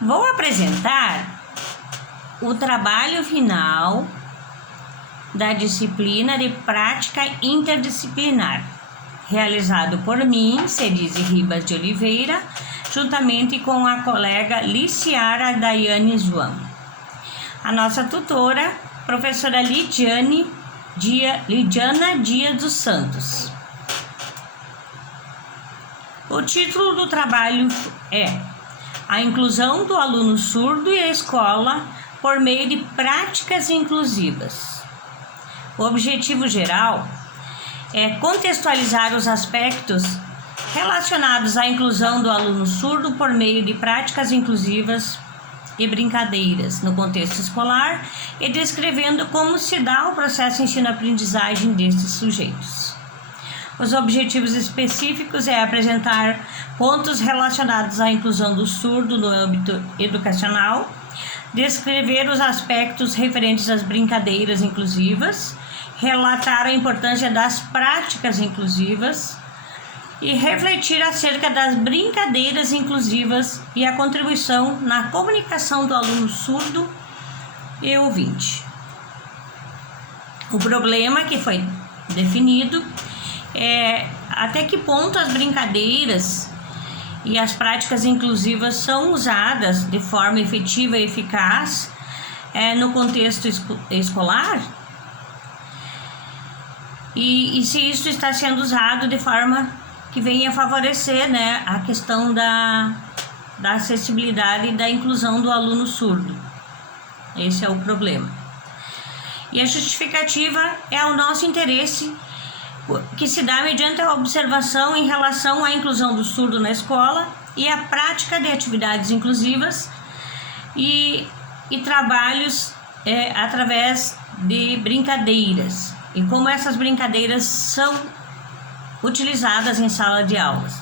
Vou apresentar o trabalho final da disciplina de prática interdisciplinar, realizado por mim, Cerise Ribas de Oliveira, juntamente com a colega Liciara Daiane João. A nossa tutora, professora Lidiana Dias dos Santos. O título do trabalho é A inclusão do aluno surdo e a escola por meio de práticas inclusivas. O objetivo geral é contextualizar os aspectos relacionados à inclusão do aluno surdo por meio de práticas inclusivas e brincadeiras no contexto escolar e descrevendo como se dá o processo ensino-aprendizagem destes sujeitos. Os objetivos específicos é apresentar pontos relacionados à inclusão do surdo no âmbito educacional, descrever os aspectos referentes às brincadeiras inclusivas, relatar a importância das práticas inclusivas e refletir acerca das brincadeiras inclusivas e a contribuição na comunicação do aluno surdo e ouvinte. O problema que foi definido é até que ponto as brincadeiras e as práticas inclusivas são usadas de forma efetiva e eficaz no contexto escolar e se isso está sendo usado de forma que venha favorecer, a questão da acessibilidade e da inclusão do aluno surdo. Esse é o problema. E a justificativa é o nosso interesse que se dá mediante a observação em relação à inclusão do surdo na escola e a prática de atividades inclusivas e trabalhos através de brincadeiras e como essas brincadeiras são utilizadas em sala de aulas.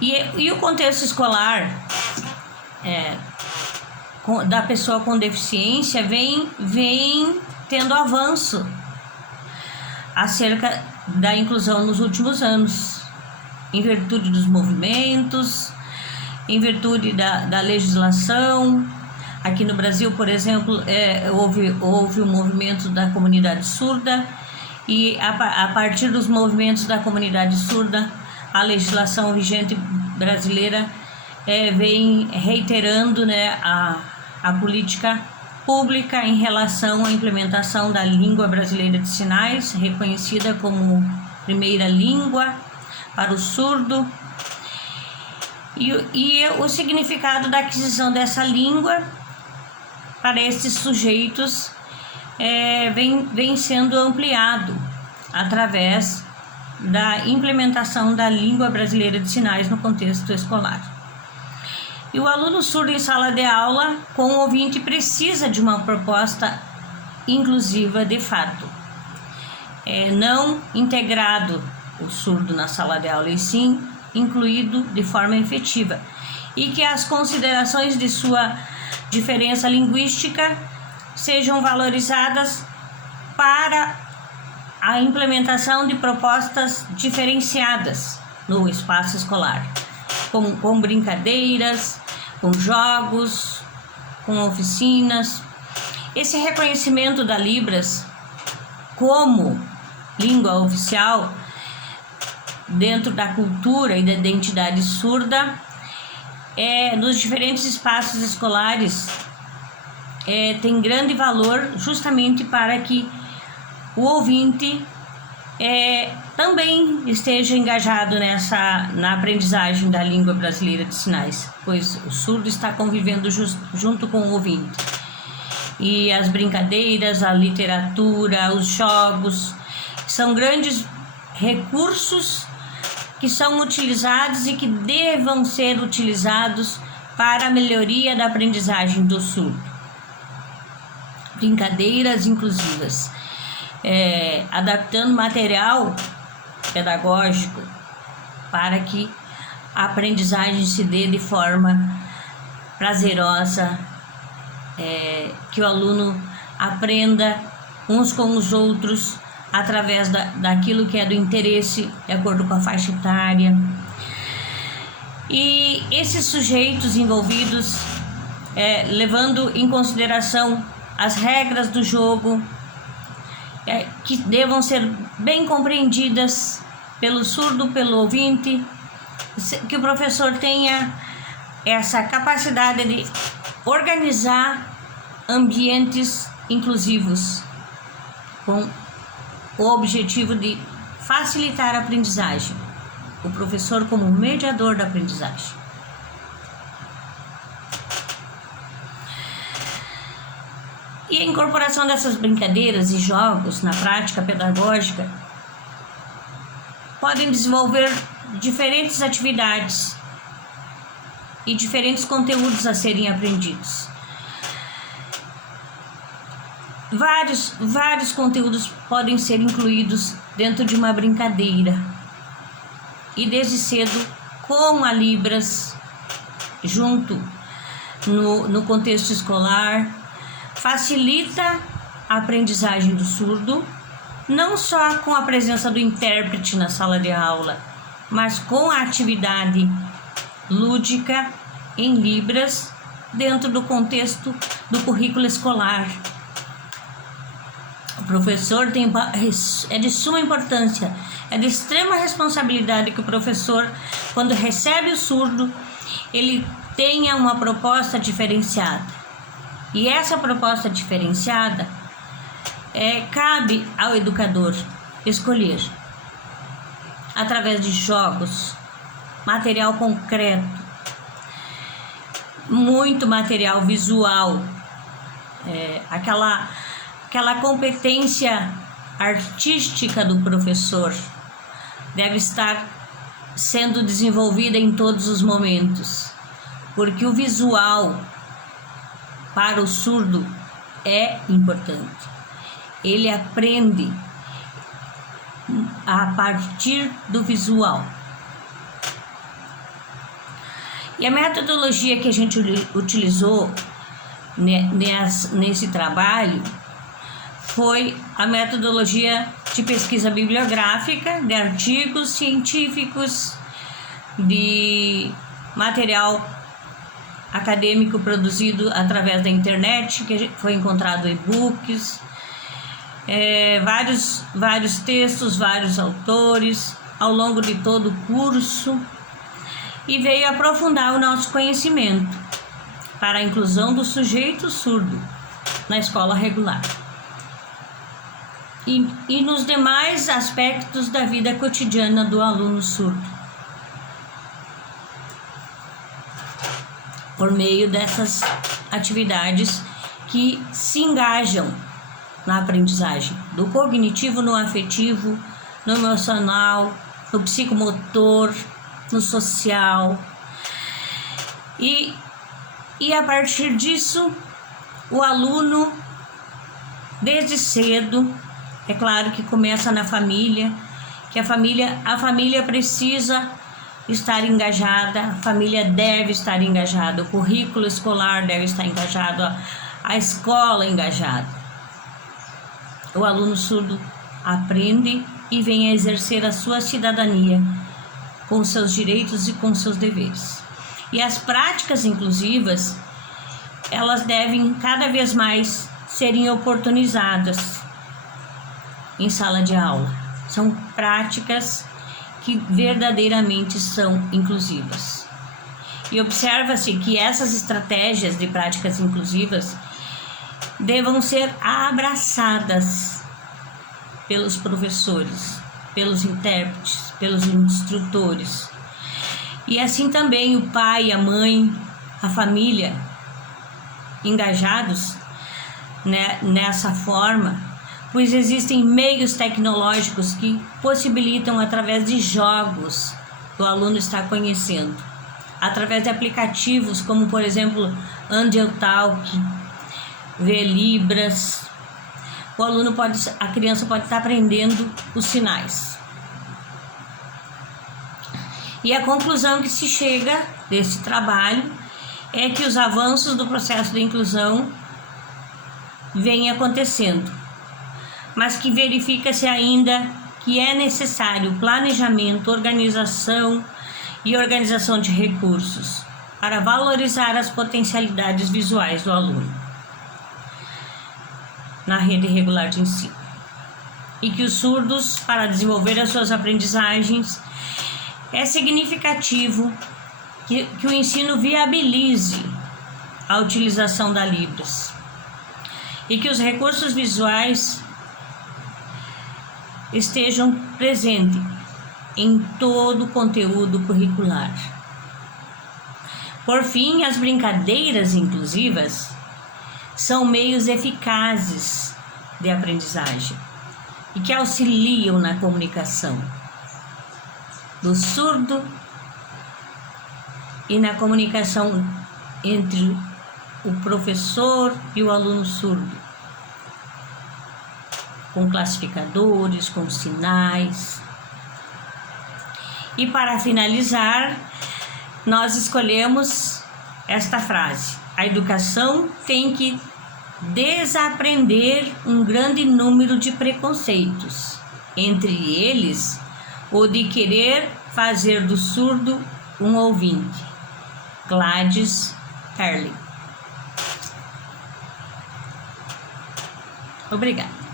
E o contexto escolar da pessoa com deficiência vem tendo avanço acerca da inclusão nos últimos anos, em virtude dos movimentos, em virtude da legislação. Aqui no Brasil, por exemplo, houve o movimento da comunidade surda e a partir dos movimentos da comunidade surda, a legislação vigente brasileira vem reiterando a política pública em relação à implementação da língua brasileira de sinais, reconhecida como primeira língua para o surdo, e o significado da aquisição dessa língua para esses sujeitos vem sendo ampliado através da implementação da língua brasileira de sinais no contexto escolar. E o aluno surdo em sala de aula com o ouvinte precisa de uma proposta inclusiva de fato. Não integrado o surdo na sala de aula, e sim incluído de forma efetiva. E que as considerações de sua diferença linguística sejam valorizadas para a implementação de propostas diferenciadas no espaço escolar, com brincadeiras, com jogos, com oficinas. Esse reconhecimento da Libras como língua oficial dentro da cultura e da identidade surda nos diferentes espaços escolares tem grande valor justamente para que o ouvinte também esteja engajado na aprendizagem da língua brasileira de sinais, pois o surdo está convivendo junto com o ouvinte. E as brincadeiras, a literatura, os jogos são grandes recursos que são utilizados e que devam ser utilizados para a melhoria da aprendizagem do surdo. Brincadeiras inclusivas, adaptando material pedagógico para que a aprendizagem se dê de forma prazerosa, que o aluno aprenda uns com os outros através daquilo que é do interesse, de acordo com a faixa etária. E esses sujeitos envolvidos, levando em consideração as regras do jogo, que devam ser bem compreendidas pelo surdo, pelo ouvinte, que o professor tenha essa capacidade de organizar ambientes inclusivos com o objetivo de facilitar a aprendizagem. O professor como mediador da aprendizagem. E a incorporação dessas brincadeiras e jogos na prática pedagógica podem desenvolver diferentes atividades e diferentes conteúdos a serem aprendidos. Vários conteúdos podem ser incluídos dentro de uma brincadeira e desde cedo com a Libras junto no contexto escolar, facilita a aprendizagem do surdo, não só com a presença do intérprete na sala de aula, mas com a atividade lúdica em Libras dentro do contexto do currículo escolar. O professor é de suma importância, é de extrema responsabilidade que o professor, quando recebe o surdo, ele tenha uma proposta diferenciada. E essa proposta diferenciada cabe ao educador escolher, através de jogos, material concreto, muito material visual, aquela competência artística do professor deve estar sendo desenvolvida em todos os momentos, porque o visual para o surdo é importante. Ele aprende a partir do visual. E a metodologia que a gente utilizou nesse trabalho foi a metodologia de pesquisa bibliográfica, de artigos científicos, de material acadêmico produzido através da internet, que foi encontrado e-books, vários textos, vários autores, ao longo de todo o curso, e veio aprofundar o nosso conhecimento para a inclusão do sujeito surdo na escola regular e nos demais aspectos da vida cotidiana do aluno surdo, por meio dessas atividades que se engajam na aprendizagem do cognitivo, no afetivo, no emocional, no psicomotor, no social. E a partir disso, o aluno, desde cedo, é claro que começa na família, que a família precisa estar engajada, a família deve estar engajada, o currículo escolar deve estar engajado, a escola engajada. O aluno surdo aprende e vem a exercer a sua cidadania com seus direitos e com seus deveres. E as práticas inclusivas, elas devem cada vez mais serem oportunizadas em sala de aula. São práticas que verdadeiramente são inclusivas. E observa-se que essas estratégias de práticas inclusivas devam ser abraçadas pelos professores, pelos intérpretes, pelos instrutores. E assim também o pai, a mãe, a família, engajados nessa forma, pois existem meios tecnológicos que possibilitam, através de jogos, o aluno estar conhecendo, através de aplicativos como, por exemplo, Angel Talk, Libras, a criança pode estar aprendendo os sinais. E a conclusão que se chega desse trabalho é que os avanços do processo de inclusão vêm acontecendo, mas que verifica-se ainda que é necessário planejamento, organização e organização de recursos para valorizar as potencialidades visuais do aluno na rede regular de ensino. E que os surdos, para desenvolver as suas aprendizagens, é significativo que o ensino viabilize a utilização da Libras e que os recursos visuais estejam presentes em todo o conteúdo curricular. Por fim, as brincadeiras inclusivas são meios eficazes de aprendizagem e que auxiliam na comunicação do surdo e na comunicação entre o professor e o aluno surdo, com classificadores, com sinais. E para finalizar, nós escolhemos esta frase: a educação tem que desaprender um grande número de preconceitos, entre eles o de querer fazer do surdo um ouvinte. Gladys Carlin. Obrigada.